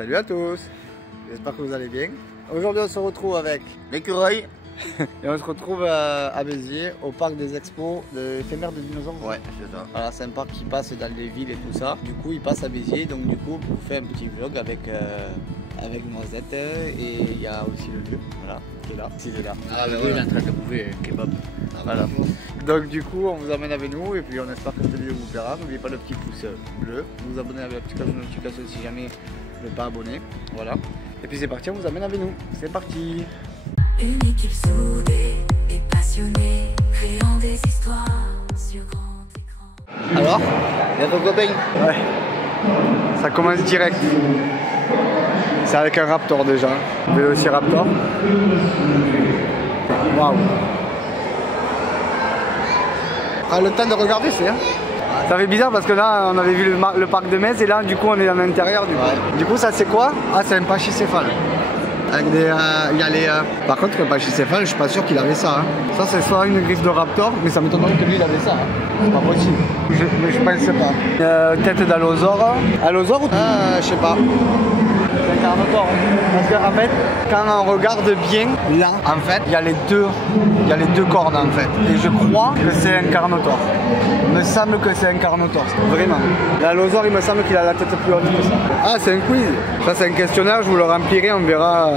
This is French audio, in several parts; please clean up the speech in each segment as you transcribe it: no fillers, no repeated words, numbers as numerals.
Salut à tous, j'espère que vous allez bien. Aujourd'hui on se retrouve avec l'écureuil et on se retrouve à Béziers au parc des expos de éphémères de dinosaures. Ouais, c'est ça. Voilà, c'est un parc qui passe dans les villes et tout ça. Du coup il passe à Béziers, donc du coup on fait un petit vlog avec Noisette et il y a aussi le lieu, voilà, qui est là. C'est là. Ah bah oui, il est en train de bouffer kebab. Voilà. Donc du coup on vous amène avec nous et puis on espère que cette vidéo vous plaira. N'oubliez pas le petit pouce bleu, vous abonner avec la petite cloche de notification si jamais vous n'êtes pas abonné. Voilà. Et puis c'est parti, on vous amène avec nous. C'est parti. Une équipe soudée et passionnée, créant des histoires sur grand écran. Alors, Il y a ton copain? ouais. Ça commence direct. C'est avec un Raptor déjà. Vélociraptor. Waouh. Ah, le temps de regarder, c'est. Hein. Ça fait bizarre parce que là, on avait vu le parc de Metz et là, du coup, on est à l'intérieur. Du coup, ça c'est quoi? Ah, c'est un pachycéphale. Avec des. Il y a les. Par contre, le pachycéphale, je suis pas sûr qu'il avait ça. Hein. Ça, c'est soit une griffe de Raptor, mais ça m'étonnerait que lui, il avait ça. Hein. C'est pas possible. Mais je pense pas. Tête d'allosaure. Allosaure ou. Ah, je sais pas. C'est un carnotaure. Parce qu'en fait, quand on regarde bien, là, en fait, il y a les deux cornes en fait. Et je crois que c'est un carnotaure. Il me semble que c'est un carnotaure, vraiment. L'allosaure, il me semble qu'il a la tête plus haute que ça. Ah, c'est un quiz. Ça, c'est un questionnaire, je vous le remplirai, on verra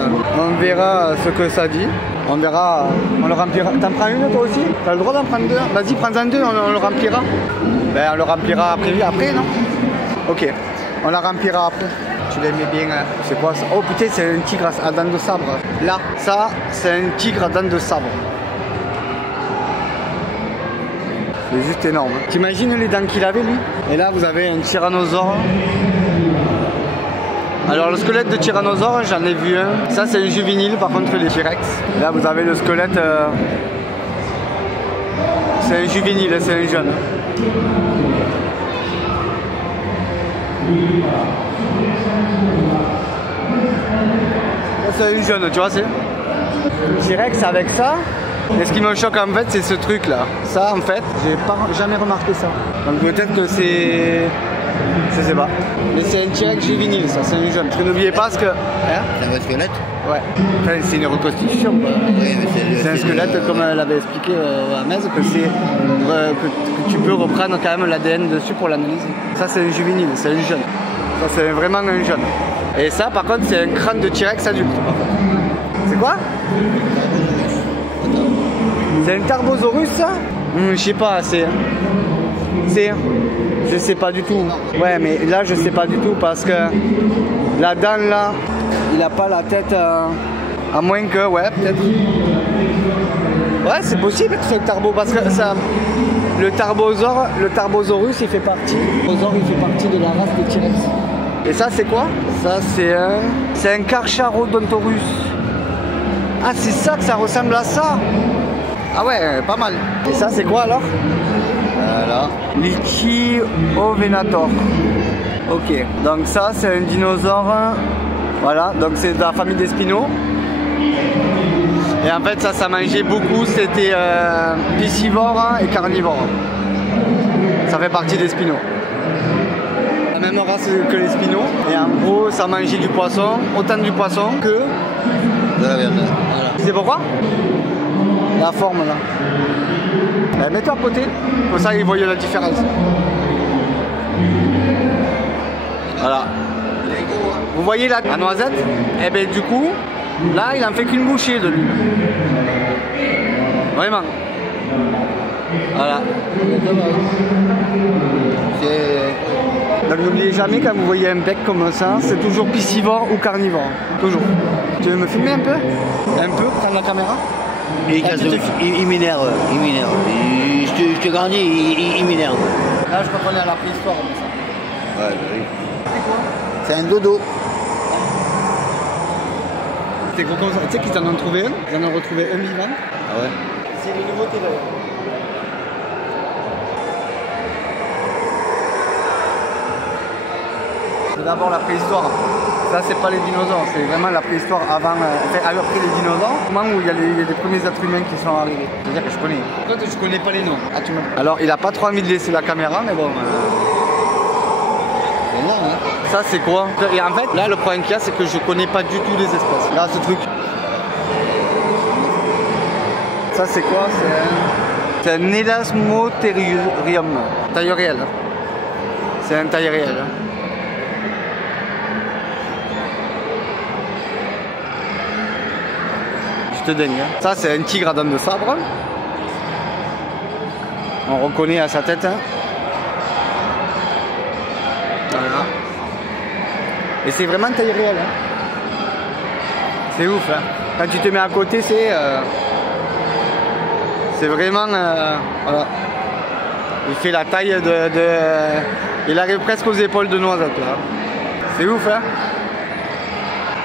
ce que ça dit. On verra, on le remplira. T'en prends une toi aussi? T'as le droit d'en prendre deux? Vas-y, prends-en deux, on le remplira. Ben, on le remplira après, non? Ok, on la remplira après. Tu l'aimais bien, hein. C'est quoi ça? Oh putain, c'est un tigre à dents de sabre. Là, ça, c'est un tigre à dents de sabre. C'est juste énorme. T'imagines les dents qu'il avait lui? Et là, vous avez un tyrannosaure. Alors le squelette de tyrannosaure, j'en ai vu un. Ça, c'est un juvénile, par contre, les T-Rex. Là, vous avez le squelette. C'est un juvénile, c'est un jeune. C'est une jeune, tu vois, c'est T-Rex avec ça. Et ce qui me choque en fait, c'est ce truc là. Ça en fait, j'ai jamais remarqué ça. Donc peut-être que c'est. Je sais pas. Mais c'est un T-Rex juvénile, ça, c'est une jeune. Parce que n'oubliez pas ce que. Hein? C'est un squelette? Ouais. Enfin, c'est une reconstitution quoi. Oui, mais c'est un squelette comme elle avait expliqué à Metz, que c'est. Que tu peux reprendre quand même l'ADN dessus pour l'analyser. Ça c'est un juvénile, c'est un jeune. Ça c'est vraiment un jeune. Et ça par contre c'est un crâne de T-Rex adulte. C'est quoi? C'est un Tarbosaurus ça? Je sais pas, c'est. Je sais pas du tout. Ouais mais là je sais pas du tout parce que la dent là, il a pas la tête à moins que. Ouais peut-être. Ouais c'est possible que ce tarbo parce que ça. Le Tarbosaurus il fait partie. Il fait partie de la race des T-Rex. Et ça c'est quoi? Ça c'est un Carcharodontorus. Ah c'est ça que ça ressemble à ça. Ah ouais, pas mal. Et ça c'est quoi alors? Voilà. Lichiovenator. Ok. Donc ça c'est un dinosaure. Voilà. Donc c'est de la famille des spinaux. Et en fait ça mangeait beaucoup. C'était piscivore et carnivore. Ça fait partie des spinaux. La même race que les spinaux. Et en gros ça mangeait du poisson. Autant du poisson que de la viande. Voilà. Tu sais pourquoi? La forme là. Mets-toi à côté, comme ça ils voient la différence. Voilà. Vous voyez la noisette? Et bien du coup, là il en fait qu'une bouchée de lui. Vraiment. Voilà. Donc n'oubliez jamais quand vous voyez un bec comme ça, c'est toujours piscivore ou carnivore. Toujours. Tu veux me filmer un peu? Un peu, prendre la caméra? Il m'énerve. Je te grandis, il m'énerve. Là, je crois qu'on est à la préhistoire, mais ça. Ouais, oui. C'est quoi? C'est un dodo. C'est gros comme ça. Tu sais qu'ils en ont trouvé un? Ils en ont retrouvé un vivant. Ah ouais? C'est une nouveauté d'ailleurs. C'est d'abord la préhistoire. Ça, c'est pas les dinosaures, c'est vraiment la préhistoire avant, après les dinosaures, au moment où il y a des premiers êtres humains qui sont arrivés. C'est-à-dire que je connais. Toi, je connais pas les noms. Ah, Alors, il a pas trop envie de laisser la caméra, mais bon. C'est long, hein? Ça c'est quoi? Et en fait, là le problème qu'il y a, c'est que je connais pas du tout les espèces. Là, ce truc. Ça c'est quoi? C'est un Elasmotherium. Taille réelle. C'est un taille réelle. Je te dingue. Hein. Ça c'est un tigre à dents de sabre. On reconnaît à sa tête. Hein. Voilà. Et c'est vraiment taille réelle. Hein. C'est ouf. Hein. Quand tu te mets à côté, c'est vraiment... voilà. Il fait la taille il arrive presque aux épaules de Noisette. Là. C'est ouf, hein.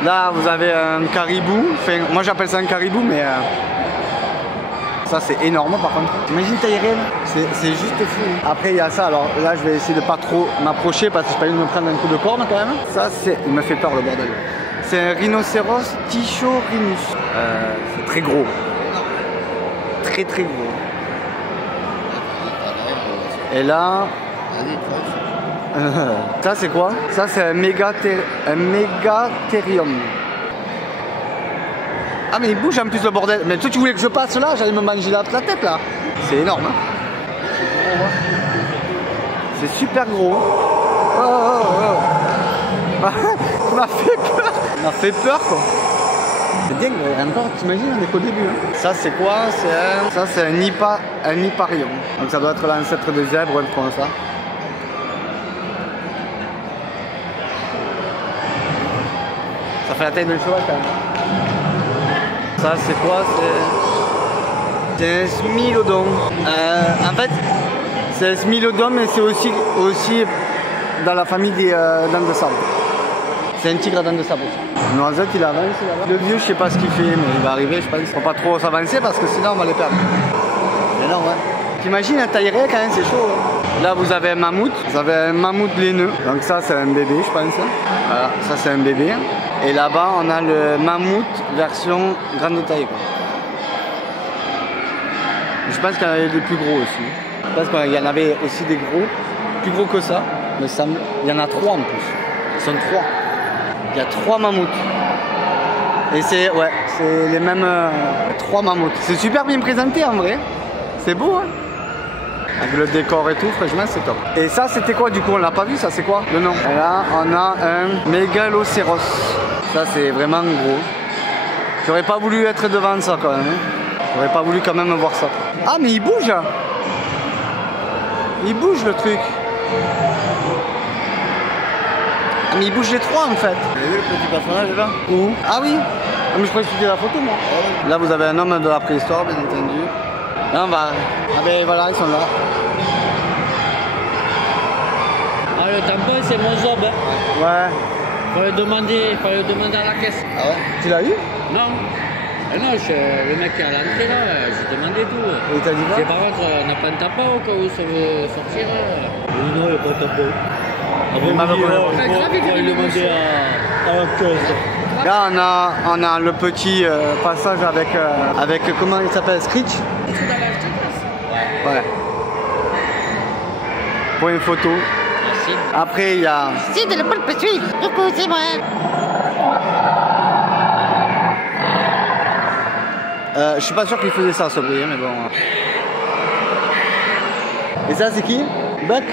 Là, vous avez un caribou. Enfin, moi, j'appelle ça un caribou, mais... ça, c'est énorme, par contre. T'imagines taille réelle? C'est juste fou. Après, il y a ça. Alors là, je vais essayer de pas trop m'approcher parce que je peux me prendre un coup de corne, quand même. Ça, c'est... Il me fait peur, le bordel. C'est un rhinocéros Tichorhinus. C'est très gros. Très, très gros. Et là... ça c'est quoi? Ça c'est un mégatherium. Ah mais il bouge en plus le bordel. Mais toi tu voulais que je passe là, j'allais me manger la tête là. C'est énorme hein. C'est super gros. Oh, oh, oh. Ça m'a fait peur. Ça m'a fait peur quoi. C'est dingue, encore t'imagines on est qu'au début. Hein. Ça c'est quoi? Ça c'est un hipparion. Donc ça doit être l'ancêtre des zèbres ou un truc comme ça. Ça fait la taille d'un cheval quand même. Ça c'est quoi? C'est un smilodon. En fait, c'est un smilodon mais c'est aussi dans la famille des dents de sabre. C'est un tigre à dents de sabre aussi. Noisette il avance là-bas. Le vieux je sais pas ce qu'il fait mais il va arriver, je pense. Il faut pas trop s'avancer parce que sinon on va les perdre. C'est énorme, ouais. T'imagines un taille réelle quand même, c'est chaud. Hein. Là vous avez un mammouth, vous avez un mammouth laineux. Donc ça c'est un bébé je pense. Voilà, ça c'est un bébé. Et là-bas on a le mammouth version grande taille. Quoi. Je pense qu'il y en avait des plus gros aussi. Je pense qu'il y en avait aussi des gros, plus gros que ça. Mais ça, il y en a 3 en plus. Ils sont 3. Il y a 3 mammouths. Et c'est les mêmes 3 mammouths. C'est super bien présenté en vrai. C'est beau hein. Avec le décor et tout, franchement c'est top. Et ça c'était quoi du coup? On l'a pas vu, ça c'est quoi le nom? Et là on a un mégalocéros. Ça c'est vraiment gros. J'aurais pas voulu être devant ça quand même. Hein. J'aurais pas voulu quand même voir ça. Ah mais il bouge. Il bouge le truc. Ah mais il bouge les 3 en fait. Vous avez vu le petit personnage là? Où? Ah oui. Ah, mais je croyais que c'était la photo moi. Là vous avez un homme de la préhistoire bien entendu. Là on va... Ah ben voilà, ils sont là. Ah le tampon c'est mon zob. Ouais. Faut le demander à la caisse. Ah ouais? Tu l'as eu? Non. Ah non, le mec qui est à l'entrée là, j'ai demandé tout. Et t'as dit quoi? Par contre, on n'a pas de tampon au cas où ça veut sortir. Non, il n'y a pas de tampon. Il m'a demandé à la caisse. Là on a le petit passage avec comment il s'appelle? Screech? Ouais. Pour une photo. Merci. Après il y a... C'est de le poulpe suivre. Coucou, c'est moi. je suis pas sûr qu'il faisait ça ce bruit, mais bon. Et ça c'est qui? Buck?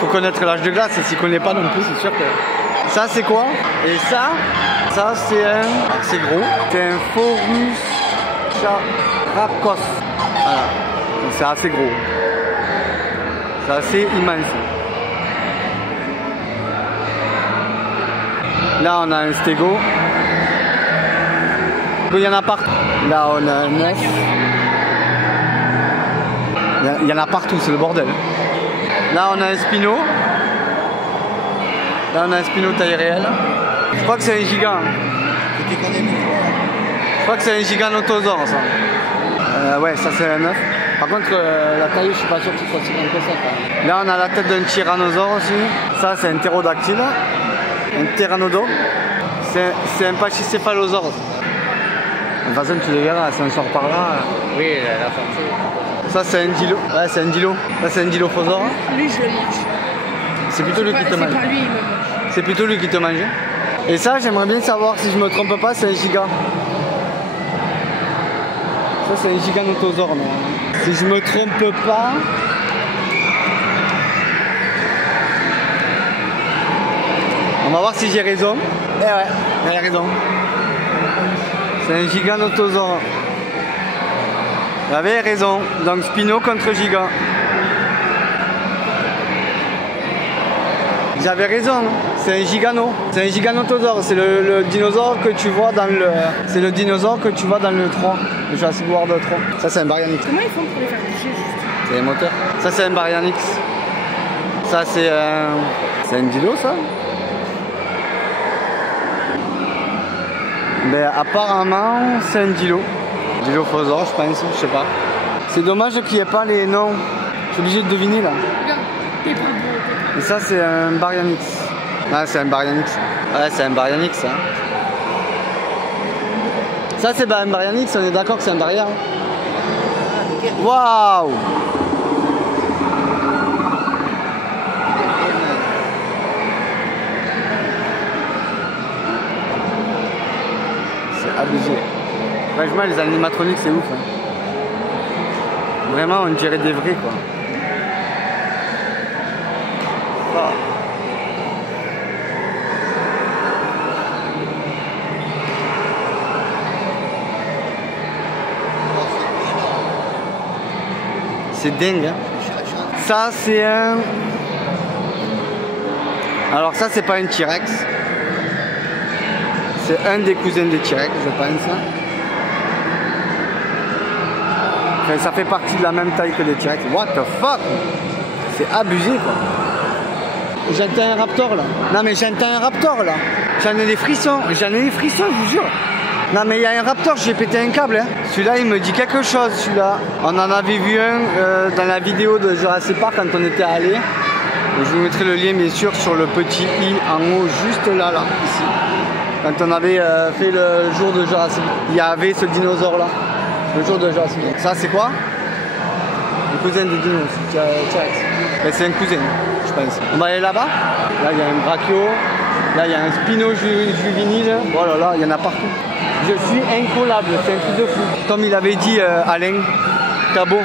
Faut connaître l'âge de glace, s'il connaît pas non plus, c'est sûr que... Ça c'est quoi? Et ça c'est un... C'est gros. C'est un Phorus characos. Voilà. Donc c'est assez gros. C'est assez immense. Là on a un stégo. Il y en a partout. Là on a un œuf. Il y en a partout, c'est le bordel. Là on a un spino. Là on a un spino taille réelle. Je crois que c'est un gigant. Je crois que c'est un giganotosaure ça. Ouais, ça c'est un œuf. Par contre la taille je suis pas sûr que ce soit si grand que ça. Là on a la tête d'un tyrannosaure aussi. Ça c'est un ptérodactyle. Un pteranodon. C'est un pachycéphalosaure. De toute façon tu les verras, si on sort par là. Oui, la sortie. Ça c'est un dilo. Ouais c'est un dilo. Là c'est un dilophosaure. Lui je le liche. C'est plutôt lui qui te mange. C'est pas lui, il me mange. C'est plutôt lui qui te mange. Et ça, j'aimerais bien savoir, si je me trompe pas, c'est un giga. Ça, c'est un giganotosaure, non? Si je me trompe pas... On va voir si j'ai raison. Eh ouais, j'ai raison. C'est un giganotosaure. J'avais raison. Donc Spino contre Giga. J'avais raison. C'est un gigano. C'est un giganotosaure. C'est le dinosaure que tu vois dans le. C'est le dinosaure que tu vois dans le 3. Le Jurassic World 3. Ça c'est un Baryonyx. Comment ils font pour les faire bouger juste? C'est les moteurs. Ça c'est un Baryonyx. Ça c'est un. C'est un dino ça? Mais apparemment c'est un dilophosaure je pense, je sais pas. C'est dommage qu'il n'y ait pas les noms. Je suis obligé de deviner là. Regarde, t'es pas beau. Et ça c'est un Baryonyx. Ah c'est un Baryonyx. Ouais c'est un Baryonyx hein. Ça c'est un Baryonyx, on est d'accord que c'est un barrière. Waouh! Abusé. Franchement les animatroniques c'est ouf hein. Vraiment on dirait des vrais quoi. Oh. C'est dingue hein. Ça c'est un... Alors ça c'est pas un T-Rex. C'est un des cousins des T-Rex, je pense. Enfin, ça fait partie de la même taille que les T-Rex. What the fuck? C'est abusé quoi. J'entends un raptor là. Non mais j'entends un raptor là. J'en ai des frissons, je vous jure. Non mais il y a un raptor, j'ai pété un câble. Hein. Celui-là il me dit quelque chose, celui-là. On en avait vu un dans la vidéo de Jurassic Park quand on était allé. Je vous mettrai le lien bien sûr sur le petit i en haut, juste là, ici. Quand on avait fait le jour de Jurassic, il y avait ce dinosaure là, le jour de Jurassic. Ça c'est quoi? Un cousin de dino, c'est un cousin, je pense. On va aller là-bas. Là il y a un brachio, là il y a un spino juvénile. Oh là là, il y en a partout. Je suis incollable, c'est un truc de fou. Comme il avait dit Alain Cabot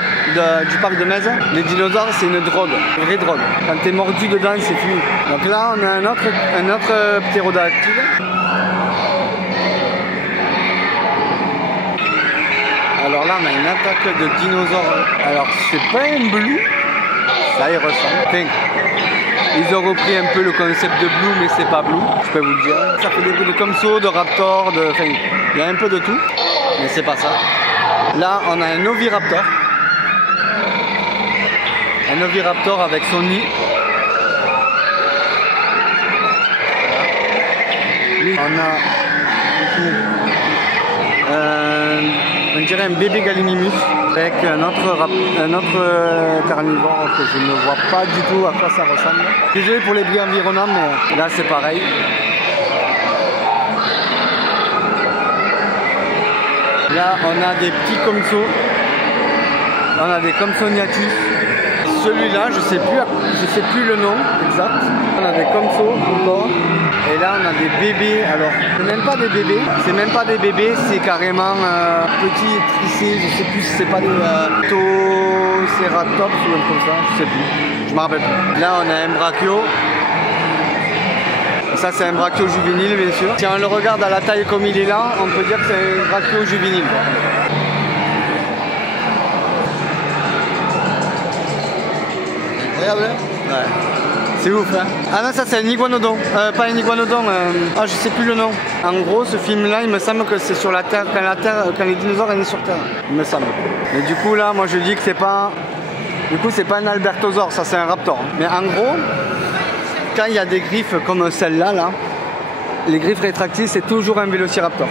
du parc de Metz, les dinosaures c'est une drogue, une vraie drogue. Quand t'es mordu dedans c'est fini. Donc là on a un autre ptérodactyle. Alors là on a une attaque de dinosaures. Alors c'est pas un blue, ça y ressemble. Enfin, ils ont repris un peu le concept de blue mais c'est pas blue, je peux vous le dire. Ça fait des bruits de comso, de raptor, enfin il y a un peu de tout, mais c'est pas ça. Là on a un oviraptor. Un oviraptor avec son nid. Lui, on a on dirait un bébé gallimimus avec un autre carnivore que je ne vois pas du tout à quoi ça ressemble. Désolé pour les bruits environnants, mais là c'est pareil. Là on a des petits comso. On a des compsognathus. Celui-là, je sais plus le nom exact. On a des comso encore. Et là, on a des bébés. Alors, c'est même pas des bébés. C'est même pas des bébés. C'est carrément petits tricés. Je sais plus si c'est pas des Toceratops ou un truc comme ça. Je sais plus. Je me rappelle plus. Là, on a un brachio. Ça, c'est un brachio juvénile, bien sûr. Si on le regarde à la taille comme il est là, on peut dire que c'est un brachio juvénile. Ouais. C'est ouf hein. Ah non ça c'est un iguanodon, pas un iguanodon, je sais plus le nom. En gros ce film là il me semble que c'est sur la Terre, quand les dinosaures sont nés sur Terre, il me semble. Mais du coup là moi je dis que c'est pas, du coup c'est pas un albertosaure, ça c'est un raptor. Mais en gros, quand il y a des griffes comme celle-là, les griffes rétractiles c'est toujours un vélociraptor.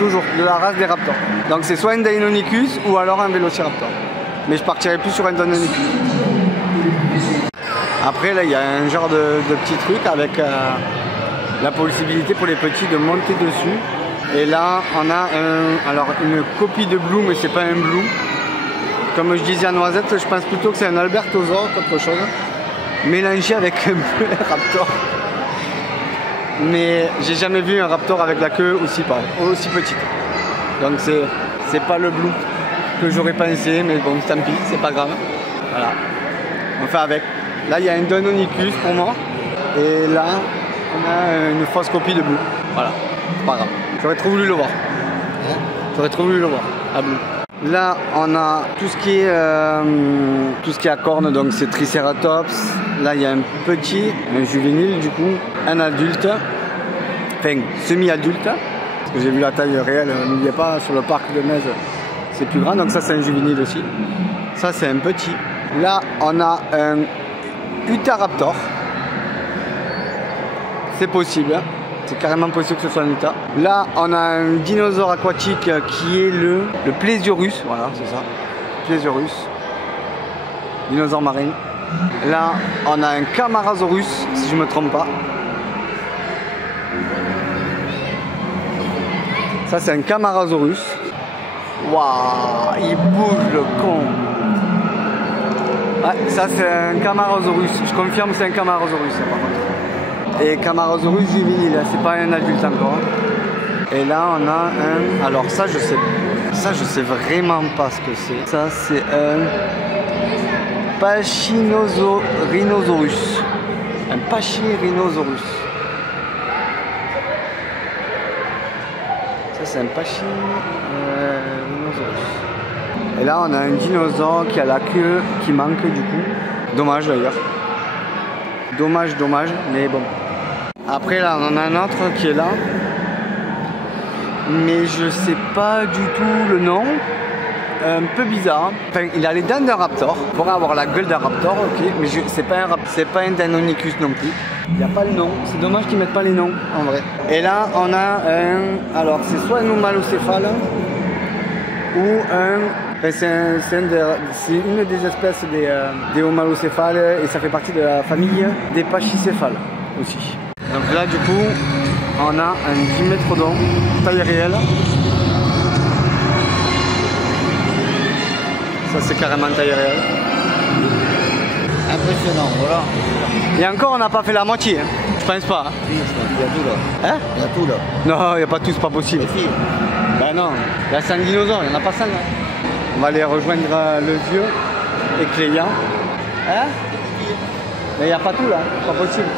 Toujours, de la race des raptors. Donc c'est soit un Deinonychus ou alors un vélociraptor. Mais je partirais plus sur un Deinonychus. Après là il y a un genre de petit truc avec la possibilité pour les petits de monter dessus. Et là on a une copie de Blue mais c'est pas un Blue. Comme je disais à Noisette, je pense plutôt que c'est un albertosaure qu'autre chose. mélangé avec un peu un raptor. Mais j'ai jamais vu un raptor avec la queue aussi petite. Donc c'est pas le blue que j'aurais pensé, mais bon, tant pis, c'est pas grave. Voilà, on fait avec. Là, il y a un Deinonychus pour moi. Et là, on a une fausse copie de blue. Voilà, c'est pas grave. J'aurais trop voulu le voir. J'aurais trop voulu le voir, à blue. Là, on a tout ce qui est à cornes, donc c'est Triceratops. Là, il y a un petit, un juvénile du coup, un adulte, enfin semi-adulte, parce que j'ai vu la taille réelle, n'oubliez pas, sur le parc de Metz, c'est plus grand, donc ça c'est un juvénile aussi. Ça c'est un petit. Là, on a un Utahraptor. C'est possible, hein. C'est carrément possible que ce soit un Utah. Là, on a un dinosaure aquatique qui est le Plesiosaurus. Voilà, c'est ça. Plesiosaurus. Dinosaure marin. Là, on a un Camarasaurus, si je ne me trompe pas. Ça, c'est un Camarasaurus. Waouh, il bouge le con. Ouais, ça, c'est un Camarasaurus. Je confirme, c'est un Camarasaurus, par contre. Et Camarasaurus juvénile, c'est pas un adulte encore. Et là on a un. Alors ça je sais vraiment pas ce que c'est. Ça c'est un Pachyrhinosaurus. Un Pachyrhinosaurus. Ça c'est un Pachyrhinosaurus. Et là on a un dinosaure qui a la queue qui manque du coup. Dommage d'ailleurs. Dommage, mais bon. Après là, on en a un autre qui est là. Mais je sais pas du tout le nom. Un peu bizarre. Enfin, il a les dents d'un raptor. Il pourrait avoir la gueule d'un raptor, ok. Mais c'est pas un Deinonychus non plus. Il n'y a pas le nom. C'est dommage qu'ils mettent pas les noms, en vrai. Et là, on a un... Alors, c'est soit un homalocéphale ou un... Enfin, c'est une des espèces des homalocéphales et ça fait partie de la famille des pachycéphales aussi. Donc là du coup on a un Dimetrodon taille réelle. Ça c'est carrément taille réelle. Impressionnant, voilà. Et encore on n'a pas fait la moitié, hein. Je pense pas. Hein. Il y a tout là. Hein? Il y a tout là. Non, il n'y a pas tout, c'est pas possible. Et si. Ben non, il y a 5 dinosaures, il n'y en a pas 5. Hein. On va aller rejoindre le vieux et Cléa. Hein? Mais il n'y a pas tout là, c'est pas possible.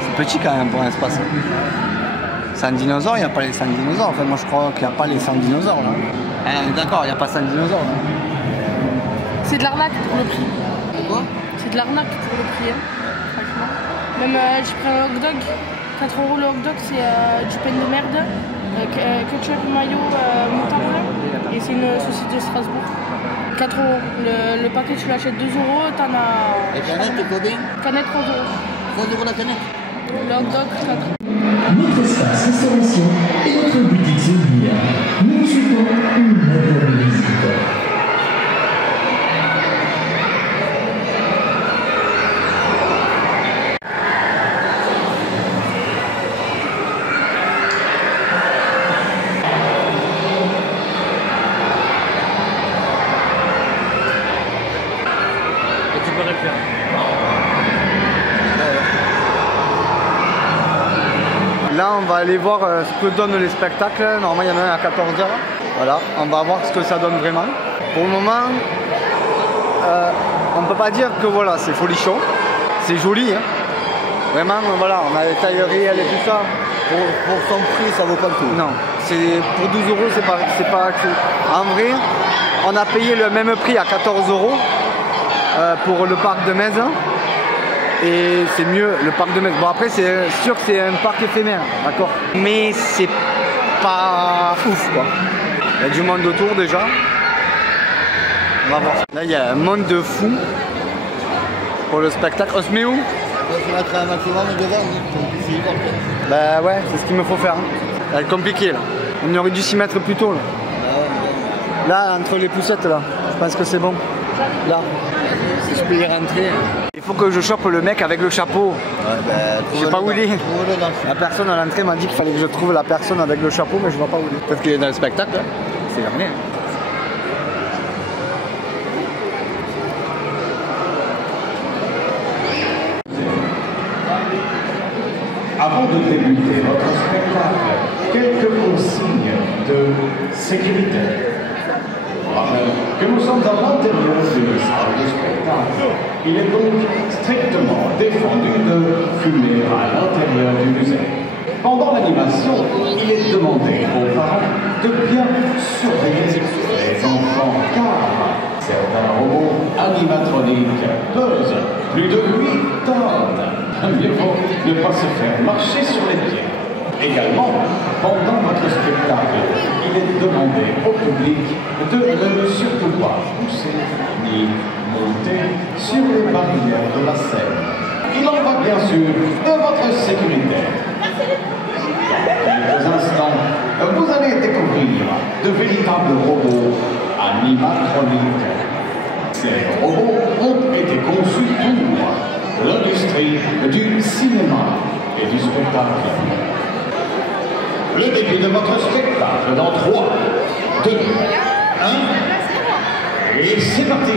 C'est petit quand même pour un espace. 100 dinosaures, il n'y a pas les 100 dinosaures. Enfin, moi je crois qu'il n'y a pas les 100 dinosaures là. Hein, d'accord, il n'y a pas 100 dinosaures là. C'est de l'arnaque pour le prix. Quoi? C'est de l'arnaque pour le prix, hein, franchement. Même j'ai pris un hot dog, 4 € le hot dog, c'est du pain de merde, ketchup, mayo, moutarde, et c'est une saucisse de Strasbourg. 4 €. Le paquet, tu l'achètes 2 €, t'en as. Les canettes, t'es combien? Canette 3 €. 3 € la canette. Le hot dog, 4. Notre espace restauration et notre boutique souvenir. Nous souhaitons une agréable visite. Là, on va aller voir ce que donnent les spectacles. Normalement, il y en a un à 14h. Voilà, on va voir ce que ça donne vraiment. Pour le moment, on ne peut pas dire que voilà, c'est folichon. C'est joli. Hein. Vraiment, voilà, on a les tailles réelles et tout ça. Pour son prix, ça vaut pas le coup. Non, pour 12 €, c'est pas. En vrai, on a payé le même prix à 14 € pour le parc de Metz. Et c'est mieux le parc de Metz. Bon après c'est sûr que c'est un parc éphémère, d'accord. Mais c'est pas ouf quoi. Il y a du monde autour déjà. On va voir. Là il y a un monde de fou pour le spectacle. On se met où? On va se mettre un maximum devant. Bah ouais, c'est ce qu'il me faut faire. Ça va être compliqué là. On aurait dû s'y mettre plus tôt là. Là entre les poussettes là, je pense que c'est bon. Là, si je peux y rentrer. Il faut que je chope le mec avec le chapeau. Ouais, bah, je sais pas où il est. Dedans. La personne à l'entrée m'a dit qu'il fallait que je trouve la personne avec le chapeau, mais je vois pas où il est. Peut-être qu'il est dans le spectacle. Hein. C'est jamais. Hein. quelques consignes de sécurité. Je rappelle que nous sommes à l'intérieur d'une salle de spectacle. Il est donc strictement défendu de fumer à l'intérieur du musée. Pendant l'animation, il est demandé aux parents de bien surveiller les enfants car certains robots animatroniques pesent plus de 8 tonnes. Mieux vaut ne pas se faire marcher sur les pieds. Également, pendant votre spectacle, il est demandé au public de ne surtout pas pousser ni monter sur les barrières de la scène. Il en va bien sûr de votre sécurité. Dans quelques instants, vous allez découvrir de véritables robots animatroniques. Ces robots ont été conçus pour l'industrie du cinéma et du spectacle. Le début de votre spectacle dans 3, 2, 1, et c'est parti!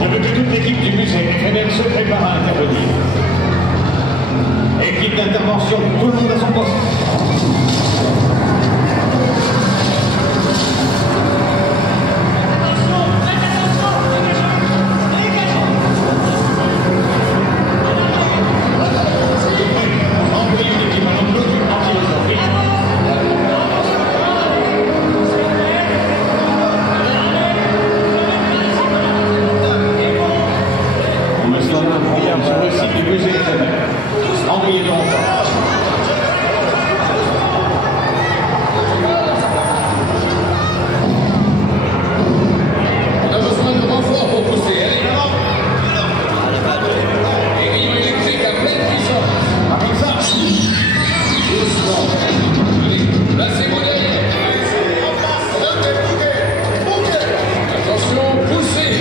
Je veux que toute l'équipe du musée éphémère se prépare à intervenir. Équipe d'intervention, tout le monde à son poste. Sur le site du musée éphémère. Envoyez donc. On a besoin de renfort pour pousser. Allez, et rayons électriques à pleine puissance. Avec ça. Doucement. Allez, placez-moi derrière. Attention, poussez.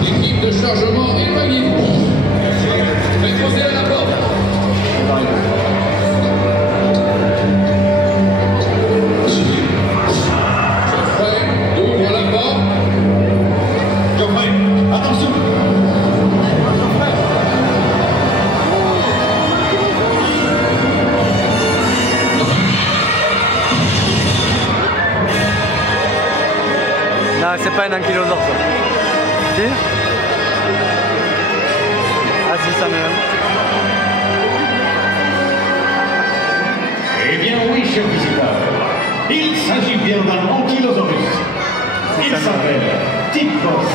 L'équipe de chargement éloignez-vous. Répondez à la porte. Geoffrey, ouvre la porte. Geoffrey, attention. Non, c'est pas un ankylosaure ça. Si? Ah si, ça même. Eh bien oui, chers visiteurs. Il s'agit bien d'un ankylosaurus. Il s'appelle Typhos.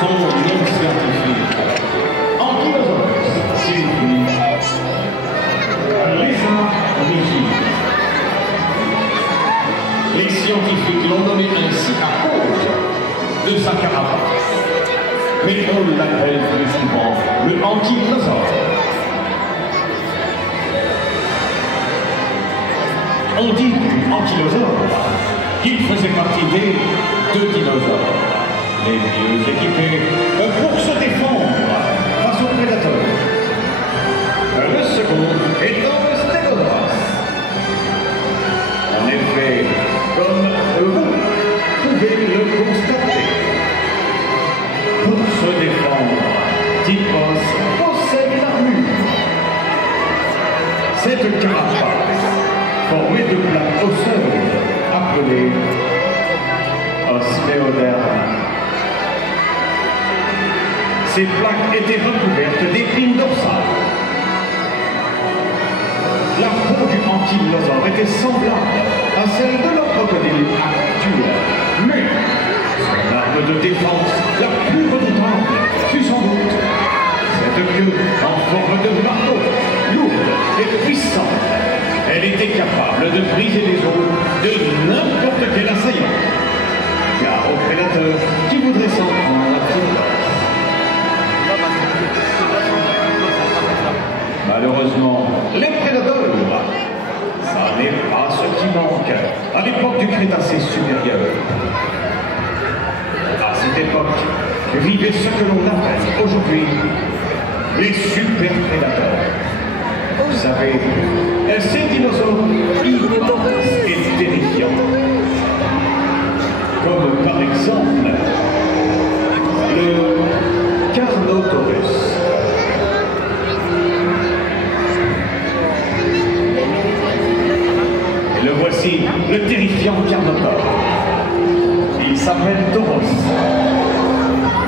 Son nom scientifique. Ankylosaurus signifie lézard rigide. Les scientifiques l'ont nommé ainsi à cause de sa carapace. Mais on l'appelle plus souvent le ankylosaure. On dit du ankylosaure qu'il faisait partie des 2 dinosaures, les mieux équipés pour se défendre face aux prédateurs. Le second étant le stégosaure. En effet, comme vous pouvez le constater, pour se défendre, Typhos possède l'armure. Cette carapace, formée de plaques osseuses, appelées ostéodermes. Ces plaques étaient recouvertes d'épines dorsales. La peau du ankylosaure était semblable à celle de notre crocodile actuel, mais son arme de défense la plus redoutable fut sans doute cette queue en forme de marteau, lourde et puissante. Elle était capable de briser les os de n'importe quel assaillant, car au prédateur qui voudrait s'en prendre à Typhos. Malheureusement, les prédateurs, ça n'est pas ce qui manque. l'époque du Crétacé supérieur. À cette époque, vivaient ce que l'on appelle aujourd'hui les super prédateurs. Vous savez, ces dinosaures immenses et terrifiants. Comme par exemple le Carnotaurus. Et le voici, le terrifiant Carnotaure. Il s'appelle Tauros.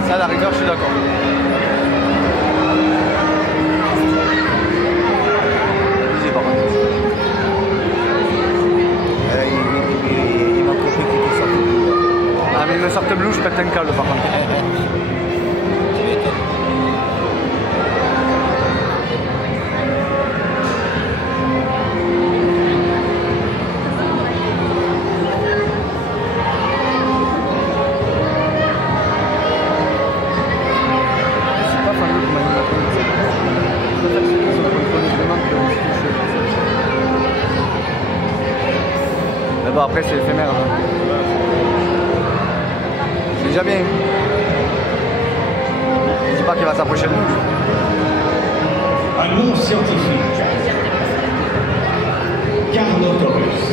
Ça, à la rigueur, je suis d'accord. Il m'a coupé qu'il sorte. Ah, mais une sorte bleue, je pète un câble par contre. Mais bon, après c'est éphémère. Hein. C'est déjà bien. Je dis pas qu'il va s'approcher de nous. Un nom scientifique. Carnotaurus.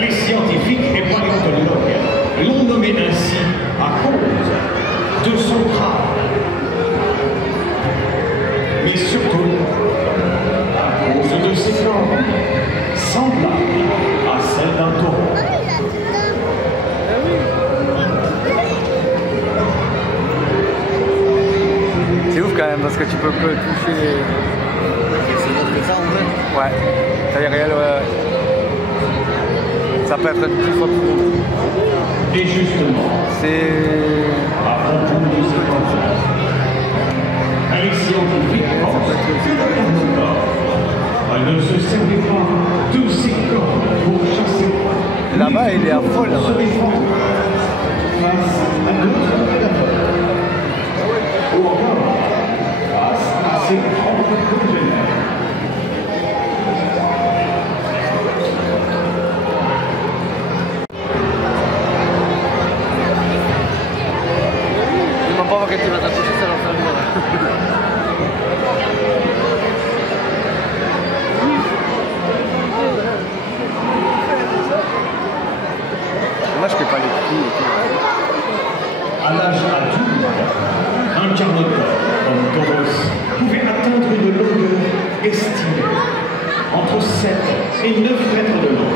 Les scientifiques et paléontologues l'ont nommé ainsi à cause de son crâne. Mais surtout à cause de ses cornes, semblables à celles d'un taureau. C'est ouf quand même parce que tu peux que toucher. C'est bon que ça en fait. Ouais, taille réelle, ouais. Ça peut être 10 fois plus gros. Et justement, C'est. à propos de ce cancer, les scientifiques pensent que le carnivore ne se servait pas de ses cornes pour chasser. Là-bas, il est à folle. Se défendre face à d'autres prédateurs. Ou encore face à ses propres congénères. Ils m'ont pas arrêté, il va s'accrocher, ça leur fait mal. Moi, je fais pas les coups et tout. À l'âge adulte, un carnotaure comme Tauros pouvait atteindre une longueur estimée entre 7 et 9 mètres de long.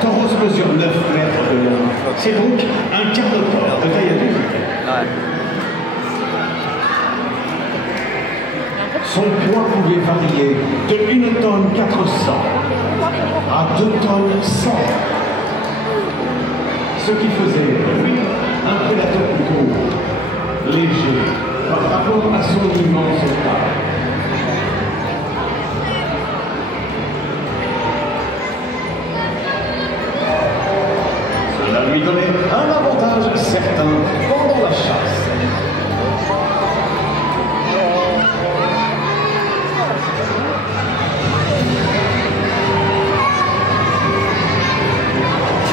Tauros mesure 9 mètres de long. C'est donc un carnotaure de taille adulte. Ouais. Son poids pouvait varier de 1 tonne 400 à 2 tonnes 100. Ce qui faisait de lui un prédateur plutôt léger par rapport à son immense taille. Cela lui donnait un avantage certain pendant la chasse.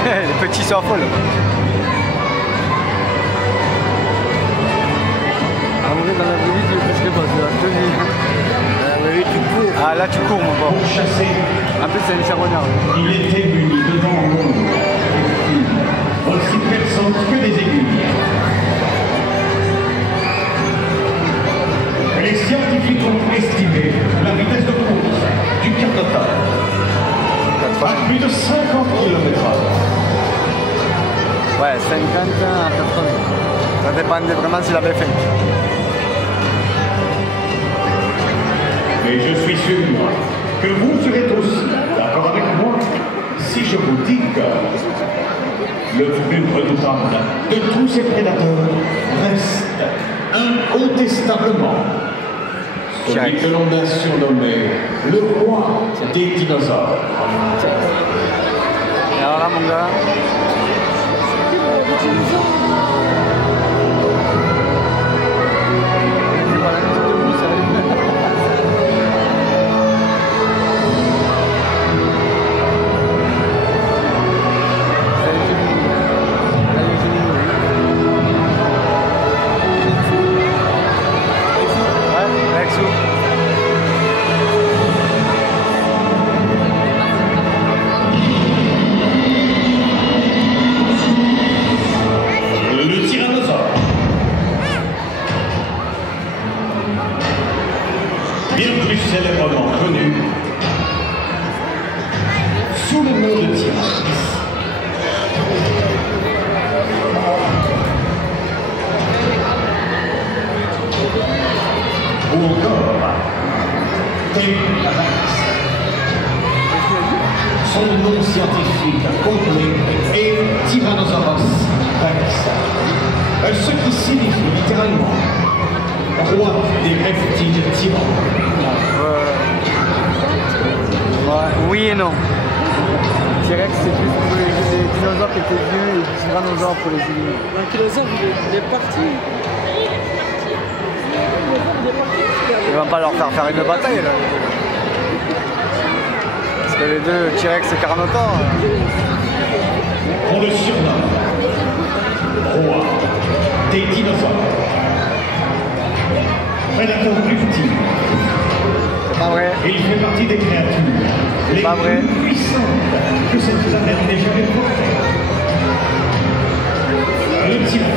Les petits sont à folle. Ah, on est dans la vraie vie, je sais pas, c'est la tenue. Ah, là tu cours mon Pour pote. chasser, En plus c'est un charognard. il était muni de dents longues et fines, aussi perçantes que des aiguilles. Les scientifiques ont estimé la vitesse de course du carnotaure à plus de 50 km/h. Ouais, 50 à 80. Ça dépendait vraiment s'il avait faim. Et je suis sûr que vous serez aussi d'accord avec moi si je vous dis que le plus redoutable de tous ces prédateurs reste incontestablement celui que l'on a surnommé le roi des dinosaures. Et alors là mon gars. bien plus célèbrement connu sous le nom de T-Rex. Ou encore T-Rex. Son nom scientifique complet est Tyrannosaurus Rex, ce qui signifie littéralement roi des reptiles tyrans. Oui et non. T-Rex c'est plus pour les dinosaures qui étaient vieux et les tyrannosaures pour les éliminer. L'ankylosaure il est parti. Il va pas leur faire une bataille là. Parce que les deux, T-Rex et Carnotaure. On le surnomme roi des dinosaures. Prédateur ultime. C'est pas vrai. Il fait partie des créatures les plus puissantes que cette planète n'ait jamais portées. Le T-Rex.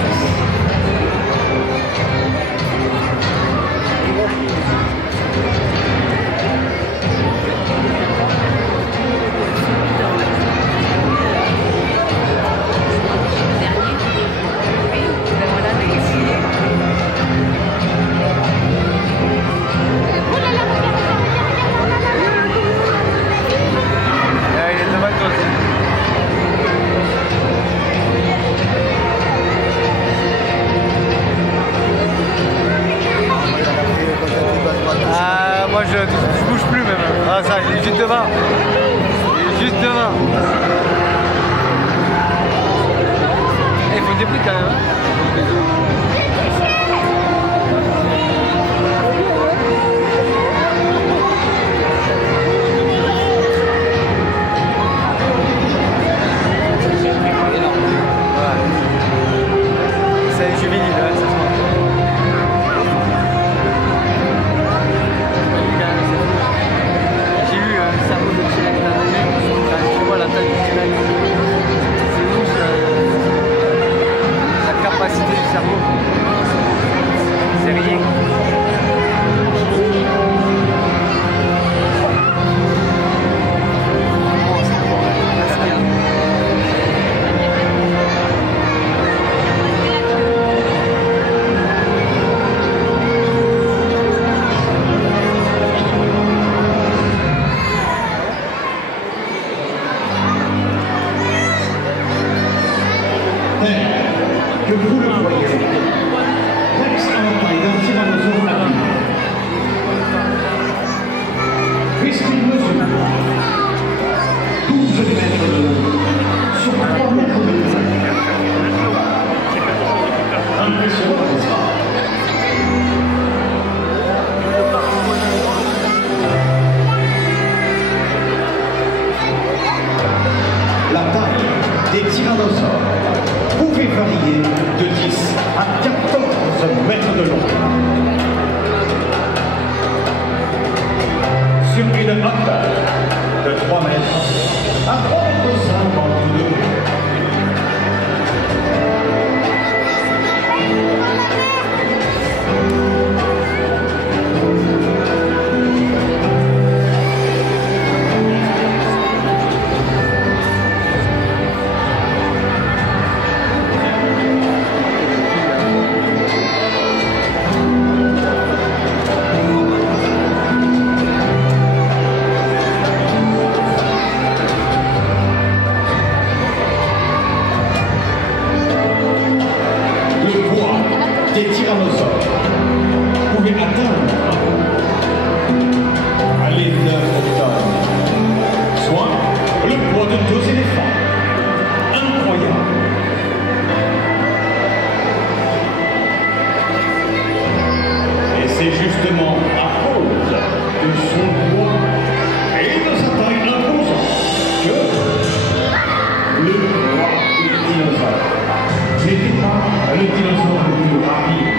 Moi je bouge plus même. Ah ça, il est juste devant. Il est juste devant. Il faut des prix quand même. C'est juvénile, hein, ça se voit. J'ai eu un cerveau de T-Rex à un moment, quand tu vois la taille du T-Rex, c'est ouf la capacité du cerveau. C'est rien. Que vous le voyez, Rex a un d'un tyrannosaure adulte. Puisqu'il mesure 12 mètres de haut sur 3 mètres de long. Impressionnant, n'est-ce pas? La taille des tyrannosaures pouvait varier de 10 à 14 mètres de long. Sur une hauteur de 3 mètres à 50 degrés. Des tyrannosaures pouvaient atteindre les 9 tonnes, soit le poids de 2 éléphants. Incroyable! Et c'est justement à cause de son poids et de sa taille imposante que le roi des dinosaures n'était pas le dinosaure le plus rapide.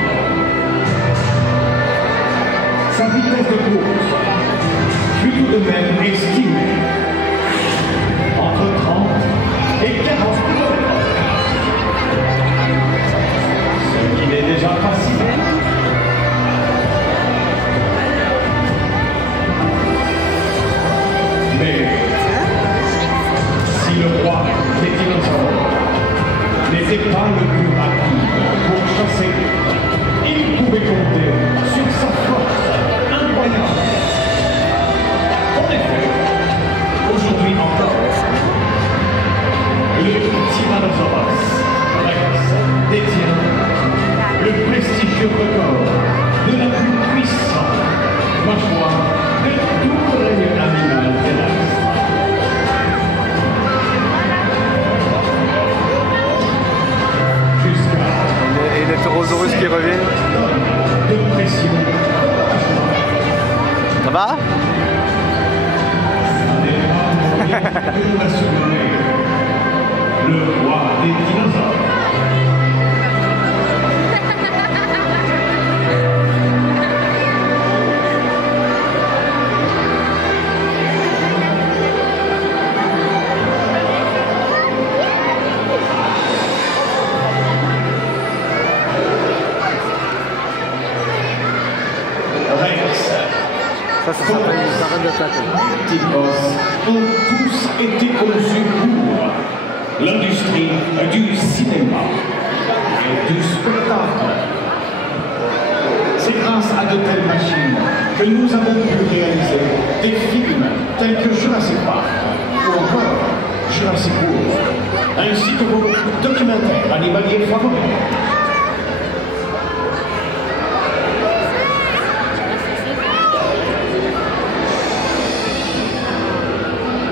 Sa vitesse de course fut tout de même estimée entre 30 et 40 km/h. Ce qui n'est déjà pas si mal. va? Le roi des dinosaures. Ça s'appelle une sarade de plateau. Typos ont tous été conçus pour l'industrie du cinéma et du spectacle. C'est grâce à de telles machines que nous avons pu réaliser des films tels que Jurassic Park ou encore Jurassic World, ainsi que vos documentaires animaliers favoris.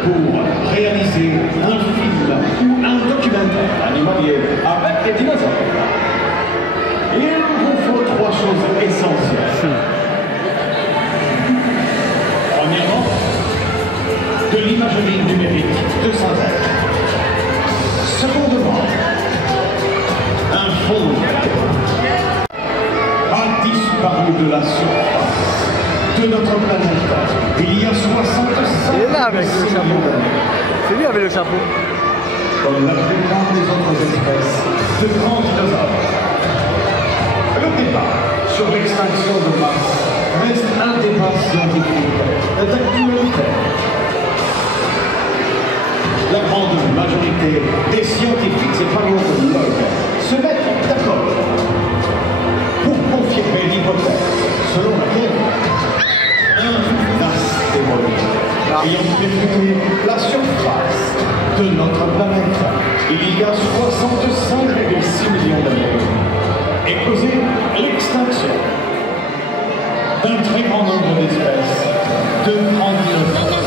Pour réaliser un film ou un documentaire animalier avec des dinosaures, il vous faut trois choses essentielles. Premièrement, de l'imagerie numérique de synthèse. Secondement, un fond a disparu de la surface de notre planète il y a 65 Il est là avec le chapeau. C'est lui avec le chapeau. Comme la plupart des autres espèces de grands dinosaures. Le débat sur l'extinction de masse reste un débat scientifique d'actualité. La grande majorité des scientifiques et paléontologues se mettent d'accord pour confirmer l'hypothèse selon laquelle un astéroïde ayant pénétré la surface de notre planète il y a 65,6 millions d'années et causé l'extinction d'un très grand nombre d'espèces de grands dinosaures.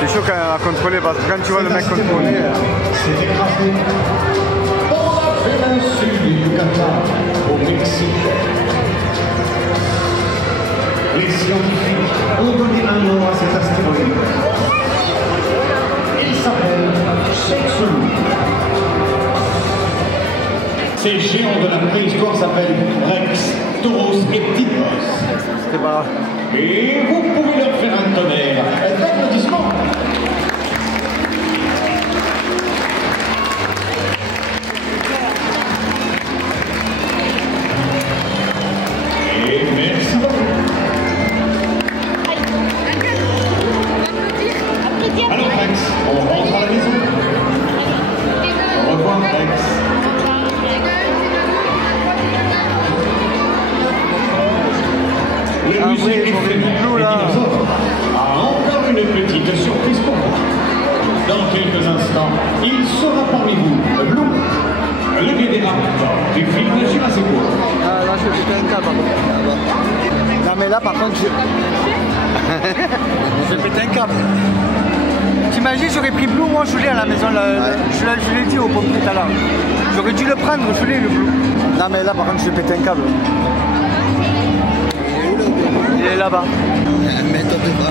C'est chaud quand même à contrôler parce que quand tu vois le mec contrôler. C'est écrasé dans la péninsule du Yucatan au Mexique. Les scientifiques ont donné un nom à cet astéroïde. Il s'appelle Chicxulub. Ces géants de la préhistoire s'appellent Rex, Tauros et Typhus. C'est pas grave. Et vous pouvez leur faire un tonnerre d'applaudissements. Et merci beaucoup. Alors Rex, on rentre à la maison. Au revoir Rex. Le musée ils ont des bibelots là. a encore une petite surprise pour vous. Dans quelques instants, il sera parmi vous, Blue, le Védéraptor du film Jurassic World. Ah là je vais péter un câble. Non mais là par contre je vais péter un câble. T'imagines j'aurais pris Blue, moi je l'ai à la maison, je l'ai dit au pompier tout à l'heure. J'aurais dû le prendre, je l'ai le Blue. Non mais là par contre je vais péter un câble. Il est là-bas. Mais toi t'es pas.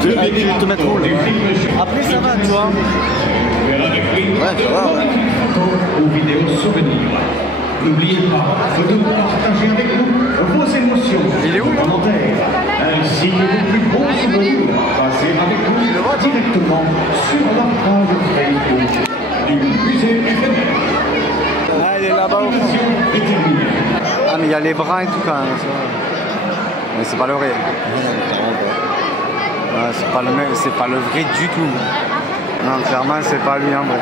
Tu veux te mettre où là? Après ça va tu vois. Ouais, ça va, ouais. Photos ou vidéos souvenirs. N'oubliez pas de partager avec nous vos émotions, Il est où, là? commentaires, ainsi que vos plus beaux souvenirs. Passez avec nous directement sur la page Facebook du musée éphémère. Ah il est là-bas au fond. Est terminée. Ah mais il y a les bras et tout quand même. Mais c'est pas le vrai. Ouais, c'est pas le même, c'est pas le vrai du tout. Non clairement c'est pas lui en vrai.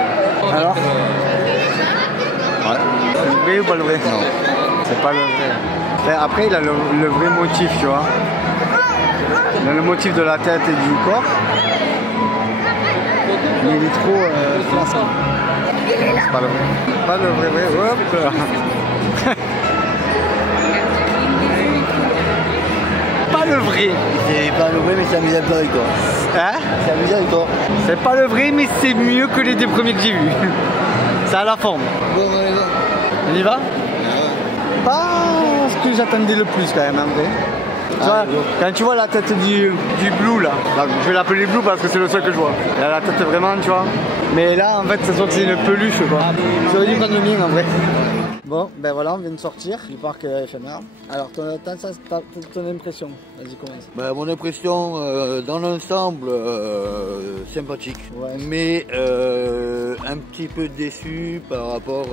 Alors? Ouais. C'est le vrai ou pas le vrai? Non. C'est pas le vrai. Et après il a le vrai motif tu vois. Il a le motif de la tête et du corps. Mais il est trop flasque. C'est pas le vrai. Pas le vrai vrai. Hop. Pas le vrai. C'est pas le vrai, mais c'est amusant avec toi. Hein? C'est amusant avec toi. C'est pas le vrai, mais c'est mieux que les deux premiers que j'ai vus. Ça a la forme. Bon, allez, va. On y va? pas ce que j'attendais le plus quand même en vrai. Tu vois, quand tu vois la tête du Blue là, je vais l'appeler Blue parce que c'est le seul que je vois. Il a la tête vraiment, tu vois. Mais là en fait c'est sûr que c'est une peluche quoi. J'aurais dû prendre le mien en vrai. Bon, ben voilà, on vient de sortir du parc éphémère. Alors, ton impression, vas-y, commence. Ben, mon impression, dans l'ensemble, sympathique. Ouais. Mais un petit peu déçu par rapport,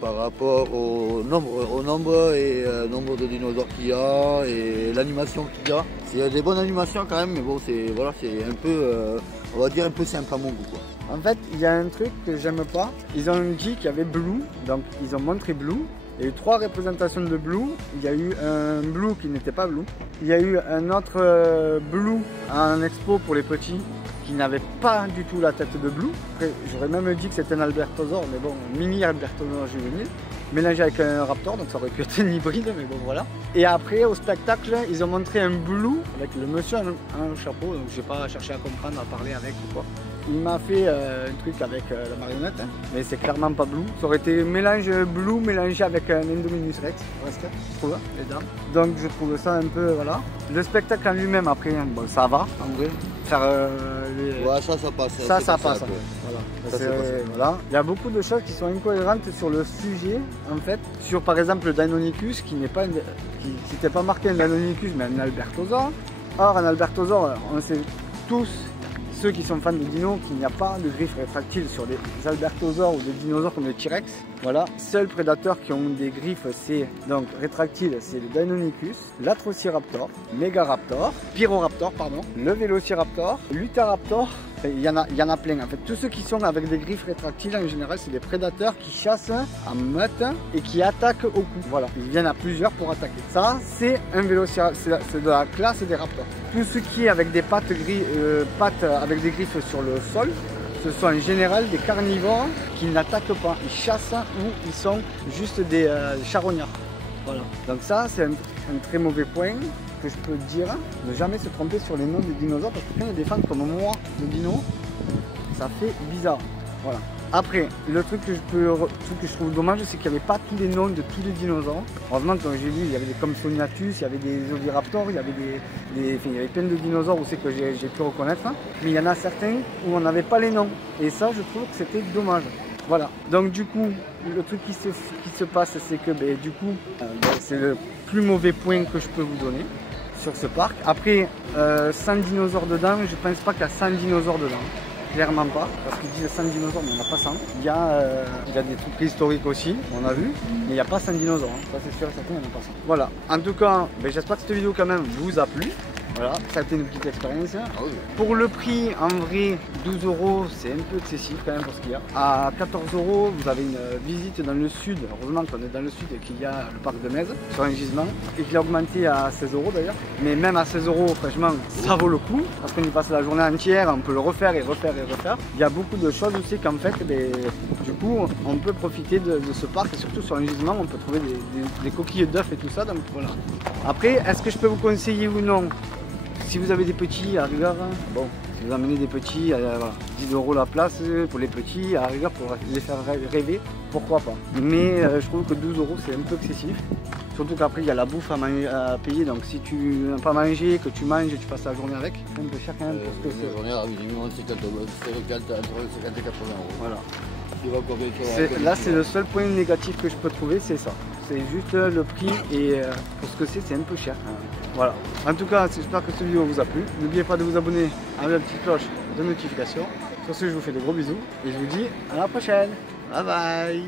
par rapport au nombre et nombre de dinosaures qu'il y a et l'animation qu'il y a. C'est des bonnes animations quand même, mais bon, c'est voilà, c'est un peu, on va dire un peu simple à mon goût, quoi. En fait, il y a un truc que j'aime pas. Ils ont dit qu'il y avait Blue, donc ils ont montré Blue. Il y a eu 3 représentations de Blue. Il y a eu un Blue qui n'était pas Blue. Il y a eu un autre Blue en expo pour les petits qui n'avait pas du tout la tête de Blue. J'aurais même dit que c'était un Albertosaure, mais bon, mini Albertosaure juvénile. Mélangé avec un raptor, donc ça aurait pu être un hybride, mais bon voilà. Et après, au spectacle, ils ont montré un Blue avec le monsieur en chapeau, donc j'ai pas cherché à comprendre, à parler avec ou quoi. Il m'a fait un truc avec la marionnette, mais c'est clairement pas Blue. Ça aurait été mélange Blue mélangé avec un Indominus Rex, presque, je trouve, les dames. Donc je trouve ça un peu, voilà. Le spectacle en lui-même, après, bon, ça va, en vrai. Faire ouais, ça passe. Ça passe. Voilà. Il y a beaucoup de choses qui sont incohérentes sur le sujet, en fait. Sur, par exemple, le Deinonychus, qui n'était pas marqué un Deinonychus, mais un Albertosaure. Or, un Albertosaure, on sait tous, ceux qui sont fans de dinos, qu'il n'y a pas de griffes rétractiles sur des albertosaures ou des dinosaures comme le T-Rex. Voilà, seuls prédateurs qui ont des griffes donc rétractiles, c'est le Deinonychus, l'Atrociraptor, Megaraptor, Pyroraptor, pardon, le Vélociraptor, l'Utahraptor. Il y en a plein en fait. Tous ceux qui sont avec des griffes rétractiles en général, c'est des prédateurs qui chassent en meute et qui attaquent au cou. Voilà, ils viennent à plusieurs pour attaquer. Ça, c'est un Vélociraptor, c'est de la classe des raptors. Tout ce qui est avec des pattes avec des griffes sur le sol, ce sont en général des carnivores qui n'attaquent pas. Ils chassent ou ils sont juste des charognards. Voilà. Donc ça, c'est un très mauvais point que je peux dire, ne jamais se tromper sur les noms des dinosaures, parce que quand il y a des fans comme moi de dinos, ça fait bizarre. Voilà. Après, le truc que je trouve dommage, c'est qu'il n'y avait pas tous les noms de tous les dinosaures. Heureusement, comme j'ai vu, il y avait des Compsognathus, il y avait des Oviraptors, il y avait il y avait plein de dinosaures où c'est que j'ai pu reconnaître. Mais il y en a certains où on n'avait pas les noms. Et ça, je trouve que c'était dommage. Voilà. Donc du coup, le truc qui se passe, c'est que du coup, c'est le plus mauvais point que je peux vous donner sur ce parc. Après, 100 dinosaures dedans, je pense pas qu'il y a 100 dinosaures dedans. Clairement pas, parce qu'ils disent 100 dinosaures, mais il n'y en a pas 100. Il y a des trucs préhistoriques aussi, on a vu, mais il n'y a pas 100 dinosaures. Hein. Ça c'est sûr et certain, il n'y en a pas 100. Voilà, en tout cas, j'espère que cette vidéo quand même vous a plu. Voilà, ça a été une petite expérience. Ah oui. Pour le prix, en vrai, 12 €, c'est un peu excessif quand même pour ce qu'il y a. À 14 €, vous avez une visite dans le sud. Heureusement qu'on est dans le sud et qu'il y a le parc de Metz sur un gisement. Et qu'il a augmenté à 16 € d'ailleurs. Mais même à 16 €, franchement, ça vaut le coup. Parce qu'on y passe la journée entière, on peut le refaire et refaire et refaire. Il y a beaucoup de choses aussi qu'en fait, du coup, on peut profiter de ce parc. Et surtout sur un gisement, on peut trouver des coquilles d'œufs et tout ça. Donc voilà. Après, est-ce que je peux vous conseiller ou non? Si vous avez des petits, à rigueur, bon, si vous amenez des petits, voilà, 10 € la place pour les petits, à rigueur pour les faire rêver, pourquoi pas. Mais je trouve que 12 € c'est un peu excessif. Surtout qu'après il y a la bouffe à payer, donc si tu n'as pas mangé, que tu manges et tu passes la journée avec, c'est un peu cher quand même pour ce que c'est. La journée à minimum 50 et 80 €. Voilà. Là c'est le seul point négatif que je peux trouver, c'est ça. C'est juste le prix et pour ce que c'est un peu cher. Voilà. En tout cas, j'espère que cette vidéo vous a plu. N'oubliez pas de vous abonner à la petite cloche de notification. Sur ce, je vous fais de gros bisous et je vous dis à la prochaine. Bye bye.